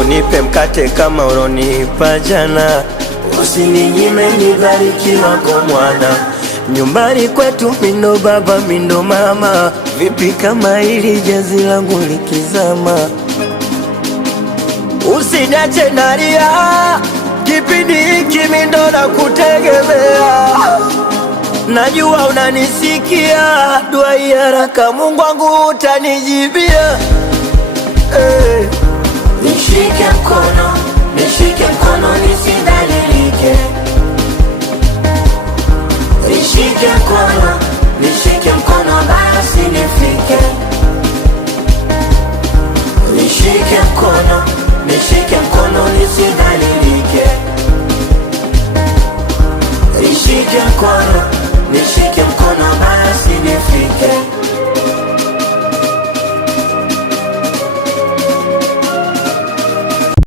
unipe mkate kama ulonipa jana, usininyime nibariki wako mwana. Nyumbani kwetu mindo baba mindo mama, vipi kama hili jazi langu likizama? Usiniache nalia, kipindi hiki mindo na kutegemea. Najua unanisikia, dua haraka Mungu wangu utanijibia. Nishike mkono nisidhalilike. Nishike mkono basi nifike. Nishike mkono nisidhalilike.